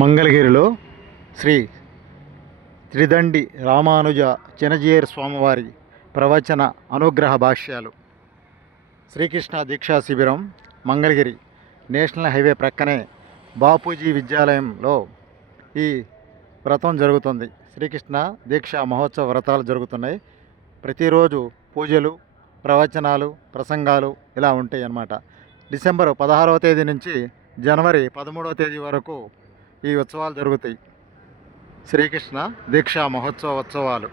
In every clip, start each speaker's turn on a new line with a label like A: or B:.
A: మంగళగిరిలో శ్రీ త్రిదండి రామానుజ చినజీయర్ స్వామివారి ప్రవచన అనుగ్రహ భాష్యాలు. శ్రీకృష్ణ దీక్షా శిబిరం మంగళగిరి నేషనల్ హైవే ప్రక్కనే బాపూజీ విద్యాలయంలో ఈ వ్రతం జరుగుతుంది. శ్రీకృష్ణ దీక్షా మహోత్సవ వ్రతాలు జరుగుతున్నాయి. ప్రతిరోజు పూజలు ప్రవచనాలు ప్రసంగాలు ఇలా ఉంటాయి అన్నమాట డిసెంబర్ పదహారవ తేదీ నుంచి జనవరి పదమూడవ తేదీ వరకు ఈ ఉత్సవాలు జరుగుతాయి. శ్రీకృష్ణ దీక్షా మహోత్సవ ఉత్సవాలు.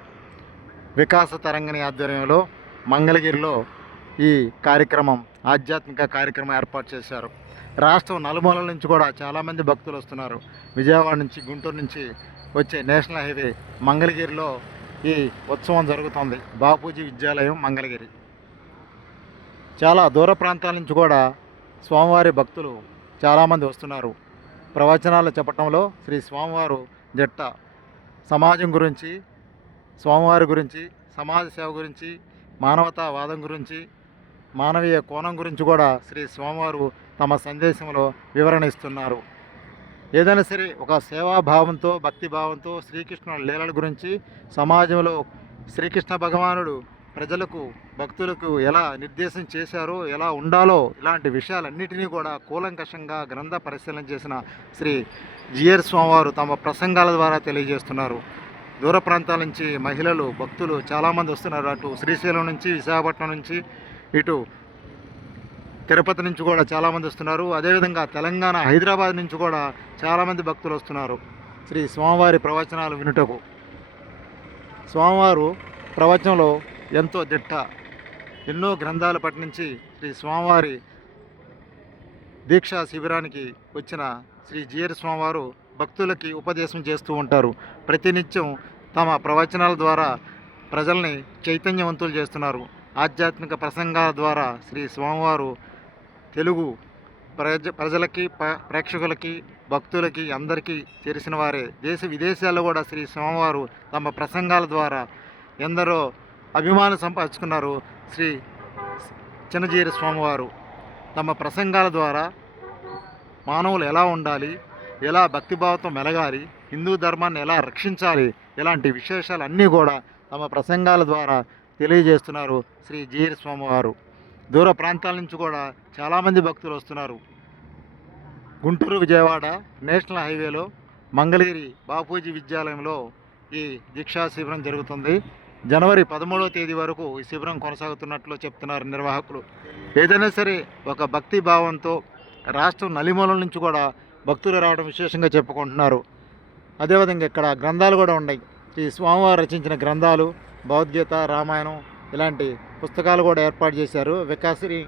A: వికాస తరంగని ఆధ్వర్యంలో మంగళగిరిలో ఈ కార్యక్రమం ఆధ్యాత్మిక కార్యక్రమం ఏర్పాటు చేశారు. రాష్ట్రం నలుమూలల నుంచి కూడా చాలామంది భక్తులు వస్తున్నారు. విజయవాడ నుంచి గుంటూరు నుంచి వచ్చే నేషనల్ హైవే మంగళగిరిలో ఈ ఉత్సవం జరుగుతుంది. బాపూజీ విద్యాలయం మంగళగిరి. చాలా దూర ప్రాంతాల నుంచి కూడా స్వామివారి భక్తులు చాలామంది వస్తున్నారు. ప్రవచనాలు చెప్పటంలో శ్రీ స్వామివారు జట్ట సమాజం గురించి స్వామివారి గురించి సమాజ సేవ గురించి మానవతావాదం గురించి మానవీయ కోణం గురించి కూడా శ్రీ స్వామివారు తమ సందేశంలో వివరణ ఇస్తున్నారు ఏదైనా సరే ఒక సేవాభావంతో భక్తిభావంతో శ్రీకృష్ణుల లీలల గురించి సమాజంలో శ్రీకృష్ణ భగవానుడు ప్రజలకు భక్తులకు ఎలా నిర్దేశం చేశారో ఎలా ఉండాలో ఇలాంటి విషయాలన్నిటినీ కూడా కూలంకషంగా గ్రంథ పరిశీలన చేసిన శ్రీ జిఆర్ స్వామివారు తమ ప్రసంగాల ద్వారా తెలియజేస్తున్నారు. దూర ప్రాంతాల నుంచి మహిళలు భక్తులు చాలామంది వస్తున్నారు. అటు శ్రీశైలం నుంచి విశాఖపట్నం నుంచి ఇటు తిరుపతి నుంచి కూడా చాలామంది వస్తున్నారు. అదేవిధంగా తెలంగాణ హైదరాబాద్ నుంచి కూడా చాలామంది భక్తులు వస్తున్నారు. శ్రీ స్వామివారి ప్రవచనాలు వినుటకు. స్వామివారు ప్రవచనంలో ఎంతో దిట్ట ఎన్నో గ్రంథాల పట్టించి శ్రీ స్వామివారి దీక్షా శిబిరానికి వచ్చిన శ్రీ జిఆర్ స్వామివారు భక్తులకి ఉపదేశం చేస్తూ ఉంటారు. ప్రతినిత్యం తమ ప్రవచనాల ద్వారా ప్రజల్ని చైతన్యవంతులు చేస్తున్నారు. ఆధ్యాత్మిక ప్రసంగాల ద్వారా శ్రీ స్వామివారు తెలుగు ప్రజ ప్రజలకి ప్రేక్షకులకి భక్తులకి అందరికీ తెలిసిన వారే. దేశ విదేశాల్లో కూడా శ్రీ స్వామివారు తమ ప్రసంగాల ద్వారా ఎందరో అభిమానం సంపాదించుకున్నారు శ్రీ చిన్నజీరి స్వామివారు. తమ ప్రసంగాల ద్వారా మానవులు ఎలా ఉండాలి ఎలా భక్తిభావంతో మెలగాలి హిందూ ధర్మాన్ని ఎలా రక్షించాలి ఇలాంటి విశేషాలు అన్నీ కూడా తమ ప్రసంగాల ద్వారా తెలియజేస్తున్నారు శ్రీ జీరి స్వామివారు. దూర ప్రాంతాల నుంచి కూడా చాలామంది భక్తులు వస్తున్నారు. గుంటూరు విజయవాడ నేషనల్ హైవేలో మంగళగిరి బాపూజీ విద్యాలయంలో ఈ దీక్షా శిబిరం జరుగుతుంది. జనవరి పదమూడవ తేదీ వరకు ఈ శిబిరం కొనసాగుతున్నట్లు చెప్తున్నారు నిర్వాహకులు. ఏదైనా సరే ఒక భక్తి భావంతో రాష్ట్రం నలుమూలల నుంచి కూడా భక్తులు రావడం విశేషంగా చెప్పుకుంటున్నారు. అదేవిధంగా ఇక్కడ గ్రంథాలు కూడా ఉన్నాయి. ఈ స్వామివారు రచించిన గ్రంథాలు భగవద్గీత రామాయణం ఇలాంటి పుస్తకాలు కూడా ఏర్పాటు చేశారు. వికాసిని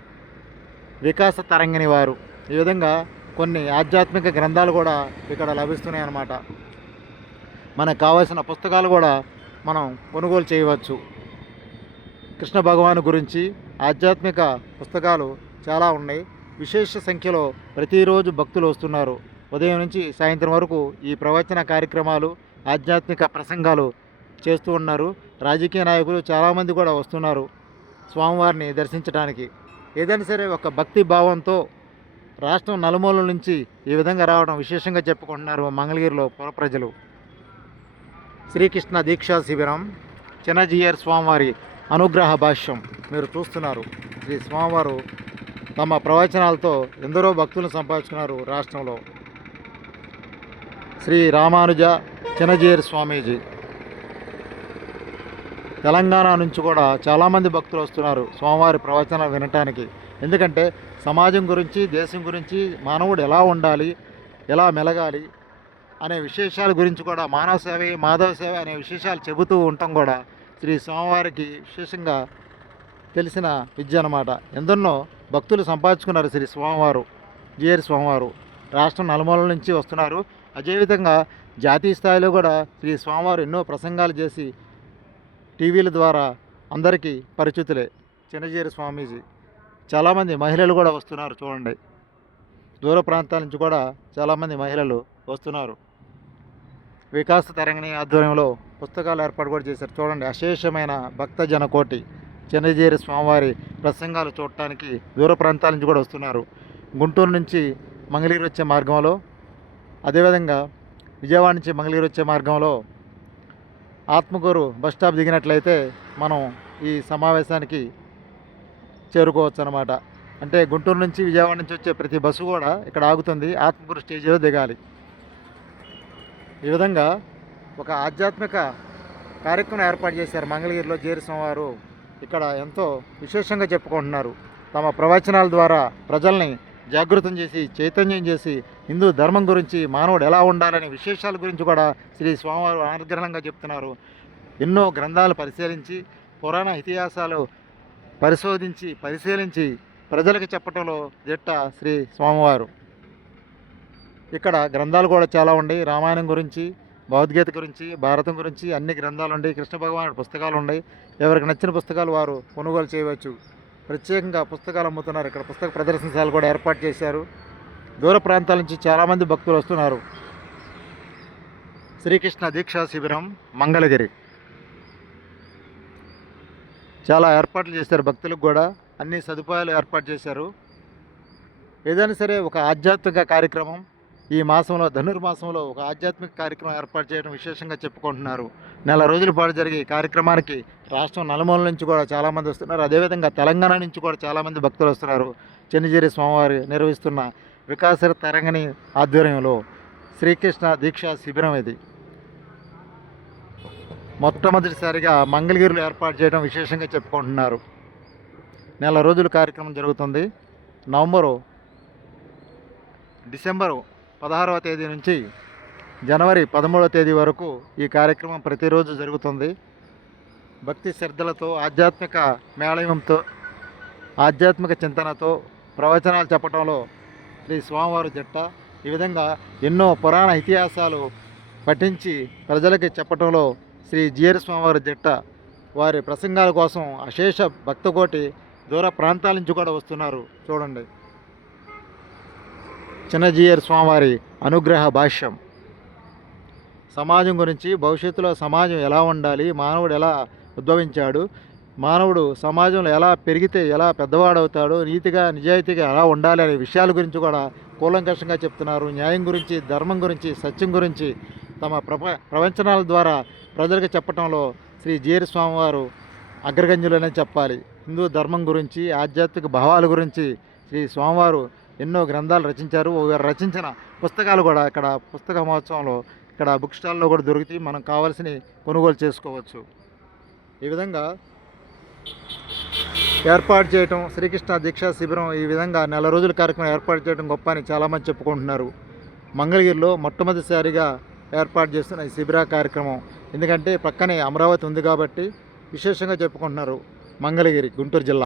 A: వికాస తరంగిణి వారు. ఈ విధంగా కొన్ని ఆధ్యాత్మిక గ్రంథాలు కూడా ఇక్కడ లభిస్తున్నాయి అన్నమాట మనకు కావాల్సిన పుస్తకాలు కూడా మనం కొనుగోలు చేయవచ్చు. కృష్ణ భగవాను గురించి ఆధ్యాత్మిక పుస్తకాలు చాలా ఉన్నాయి. విశేష సంఖ్యలో ప్రతిరోజు భక్తులు వస్తున్నారు. ఉదయం నుంచి సాయంత్రం వరకు ఈ ప్రవచన కార్యక్రమాలు ఆధ్యాత్మిక ప్రసంగాలు చేస్తూ ఉన్నారు. రాజకీయ నాయకులు చాలామంది కూడా వస్తున్నారు స్వామివారిని దర్శించడానికి ఏదైనా సరే ఒక భక్తి భావంతో రాష్ట్రం నలుమూలల నుంచి ఈ విధంగా రావడం విశేషంగా చెప్పుకుంటున్నారు మంగళగిరిలో పుర ప్రజలు. శ్రీకృష్ణ దీక్షా శిబిరం చిన్నజీయర్ స్వామివారి అనుగ్రహ భాష్యం మీరు చూస్తున్నారు. శ్రీ స్వామివారు తమ ప్రవచనాలతో ఎందరో భక్తులను సంపాదించుకున్నారు రాష్ట్రంలో. శ్రీ రామానుజ చిన్నజీయర్ స్వామీజీ. తెలంగాణ నుంచి కూడా చాలామంది భక్తులు వస్తున్నారు స్వామివారి ప్రవచనాలు వినటానికి. ఎందుకంటే సమాజం గురించి దేశం గురించి మానవుడు ఎలా ఉండాలి ఎలా మెలగాలి అనే విశేషాల గురించి కూడా మానవ సేవ మాధవ సేవ అనే విశేషాలు చెబుతూ ఉండటం కూడా శ్రీ స్వామివారికి విశేషంగా తెలిసిన విద్య అన్నమాట. ఎందరినో భక్తులు సంపాదించుకున్నారు శ్రీ స్వామివారు జిఆర్ స్వామివారు. రాష్ట్రం నలుమూలల నుంచి వస్తున్నారు. అదేవిధంగా జాతీయ స్థాయిలో కూడా శ్రీ స్వామివారు ఎన్నో ప్రసంగాలు చేసి టీవీల ద్వారా అందరికీ పరిచితులే. చిన్నజీరి స్వామీజీ. చాలామంది మహిళలు కూడా వస్తున్నారు చూడండి. దూర ప్రాంతాల నుంచి కూడా చాలామంది మహిళలు వస్తున్నారు. వికాస తరంగిణి ఆధ్వర్యంలో పుస్తకాలు ఏర్పాటు కూడా చేశారు. చూడండి అశేషమైన భక్త జనకోటి చిన్నజీరి స్వామివారి ప్రసంగాలు చూడటానికి దూర ప్రాంతాల నుంచి కూడా వస్తున్నారు. గుంటూరు నుంచి మంగళగిరి వచ్చే మార్గంలో అదేవిధంగా విజయవాడ నుంచి మంగళగిరి వచ్చే మార్గంలో ఆత్మకూరు బస్ స్టాప్ దిగినట్లయితే మనం ఈ సమావేశానికి చేరుకోవచ్చు అనమాట అంటే గుంటూరు నుంచి విజయవాడ నుంచి వచ్చే ప్రతి బస్సు కూడా ఇక్కడ ఆగుతుంది. ఆత్మకూరు స్టేజీలో దిగాలి. ఈ విధంగా ఒక ఆధ్యాత్మిక కార్యక్రమం ఏర్పాటు చేశారు మంగళగిరిలో జీరసం వారు ఇక్కడ ఎంతో విశేషంగా చెప్పుకుంటున్నారు. తమ ప్రవచనాల ద్వారా ప్రజల్ని జాగృతం చేసి చైతన్యం చేసి హిందూ ధర్మం గురించి మానవుడు ఎలా ఉండాలనే విశేషాల గురించి కూడా శ్రీ స్వామివారు అనుగ్రహంగా చెప్తున్నారు. ఎన్నో గ్రంథాలు పరిశీలించి పురాణ ఇతిహాసాలు పరిశోధించి పరిశీలించి ప్రజలకు చెప్పటంలో దిట్ట శ్రీ స్వామివారు. ఇక్కడ గ్రంథాలు కూడా చాలా ఉన్నాయి. రామాయణం గురించి భగవద్గీత గురించి భారతం గురించి అన్ని గ్రంథాలు ఉన్నాయి. కృష్ణ భగవానుడి పుస్తకాలు ఉన్నాయి. ఎవరికి నచ్చిన పుస్తకాలు వారు కొనుగోలు చేయవచ్చు. ప్రత్యేకంగా పుస్తకాలు అమ్ముతున్నారు. ఇక్కడ పుస్తక ప్రదర్శనశాల కూడా ఏర్పాటు చేశారు. దూర ప్రాంతాల నుంచి చాలామంది భక్తులు వస్తున్నారు. శ్రీకృష్ణ దీక్షా శిబిరం మంగళగిరి. చాలా ఏర్పాట్లు చేశారు భక్తులకు కూడా. అన్ని సదుపాయాలు ఏర్పాటు చేశారు. ఏదైనా సరే ఒక ఆధ్యాత్మిక కార్యక్రమం ఈ మాసంలో ధనుర్మాసంలో ఒక ఆధ్యాత్మిక కార్యక్రమం ఏర్పాటు చేయడం విశేషంగా చెప్పుకుంటున్నారు. నెల రోజుల పాటు జరిగే ఈ కార్యక్రమానికి రాష్ట్రం నలుమూల నుంచి కూడా చాలామంది వస్తున్నారు. అదేవిధంగా తెలంగాణ నుంచి కూడా చాలామంది భక్తులు వస్తున్నారు. చెన్నిజేరి స్వామివారి నిర్వహిస్తున్న వికాస తరంగని ఆధ్వర్యంలో శ్రీకృష్ణ దీక్షా శిబిరం ఇది. మొట్టమొదటిసారిగా మంగళగిరిలో ఏర్పాటు చేయడం విశేషంగా చెప్పుకుంటున్నారు. నెల రోజుల కార్యక్రమం జరుగుతుంది. నవంబరు డిసెంబరు పదహారవ తేదీ నుంచి జనవరి పదమూడవ తేదీ వరకు ఈ కార్యక్రమం ప్రతిరోజు జరుగుతుంది. భక్తి శ్రద్ధలతో ఆధ్యాత్మిక మేళయంతో ఆధ్యాత్మిక చింతనతో ప్రవచనాలు చెప్పడంలో శ్రీ స్వామివారి జట్ట ఈ విధంగా ఎన్నో పురాణ ఇతిహాసాలు పఠించి ప్రజలకి చెప్పడంలో శ్రీ జిఆర్ స్వామివారి జట్ట వారి ప్రసంగాల కోసం అశేష భక్తకోటి దూర ప్రాంతాల నుంచి కూడా వస్తున్నారు. చూడండి. చిన్నజీయర్ స్వామివారి అనుగ్రహ భాష్యం. సమాజం గురించి భవిష్యత్తులో సమాజం ఎలా ఉండాలి మానవుడు ఎలా ఉద్భవించాడు మానవుడు సమాజంలో ఎలా పెరిగితే ఎలా పెద్దవాడవుతాడు నీతిగా నిజాయితీగా ఎలా ఉండాలి అనే విషయాల గురించి కూడా కూలంకషంగా చెప్తున్నారు. న్యాయం గురించి ధర్మం గురించి సత్యం గురించి తమ ప్రప ప్రవచనాల ద్వారా ప్రజలకు చెప్పటంలో శ్రీ జీరి స్వామివారు అగ్రగణ్యులనే చెప్పాలి. హిందూ ధర్మం గురించి ఆధ్యాత్మిక భావాల గురించి శ్రీ స్వామివారు ఎన్నో గ్రంథాలు రచించారు. వారు రచించిన పుస్తకాలు కూడా ఇక్కడ పుస్తక మహోత్సవంలో ఇక్కడ బుక్ స్టాల్లో కూడా దొరికితే మనం కావాల్సిన కొనుగోలు చేసుకోవచ్చు. ఈ విధంగా ఏర్పాటు చేయటం శ్రీకృష్ణ దీక్షా శిబిరం ఈ విధంగా నెల రోజుల కార్యక్రమం ఏర్పాటు చేయడం గొప్ప అని చాలామంది చెప్పుకుంటున్నారు. మంగళగిరిలో మొట్టమొదటిసారిగా ఏర్పాటు చేస్తున్న ఈ శిబిర కార్యక్రమం. ఎందుకంటే పక్కనే అమరావతి ఉంది కాబట్టి విశేషంగా చెప్పుకుంటున్నారు మంగళగిరి గుంటూరు జిల్లా.